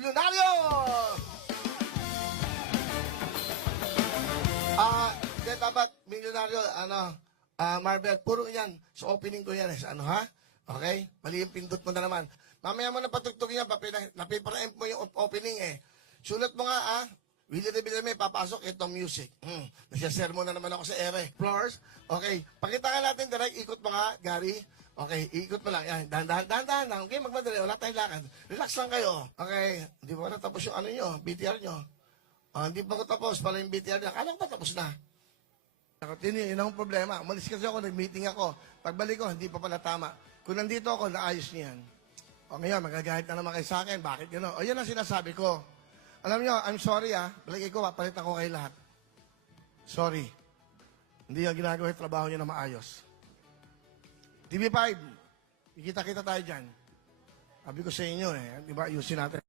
milyonaryo! Dapat milyonaryo, Marvel, puro yan. Sa opening ko yan, ha? Okay? Mali yung pindot mo na naman. Mamaya mo na patugtugin yan, napipara-emp mo yung opening, Sulat mo nga, Willie Revillame, papasok, ito music. Nasa-share mo na naman ako sa ere. Floors, okay. Pakita nga natin, direct, ikot mo nga, Gary. Okay, ikot mo lang. Yan, dahan-dahan lang. Okay, magmadali, wala tayong lakad. Relax lang kayo. Okay, hindi pa natapos yung BTR nyo. Hindi pa ko tapos, pala yung BTR nyo. Kala ko ba tapos na? Yun ang problema. Umalis kasi ako, nag-meeting ako. Pagbalik ko, hindi pa pala tama. Kung nandito ako, naayos niyan. O ngayon, magagahit na naman kayo sa akin. Bakit gano'n? O yan ang sinasabi ko. Alam nyo, I'm sorry Balagay ko, papalitan ko kayo lahat. Sorry. Hindi yung ginagawa yung trabaho nyo na maayos. TV5, ikita-kita tayo dyan. Sabi ko sa inyo di ba, ayusin natin.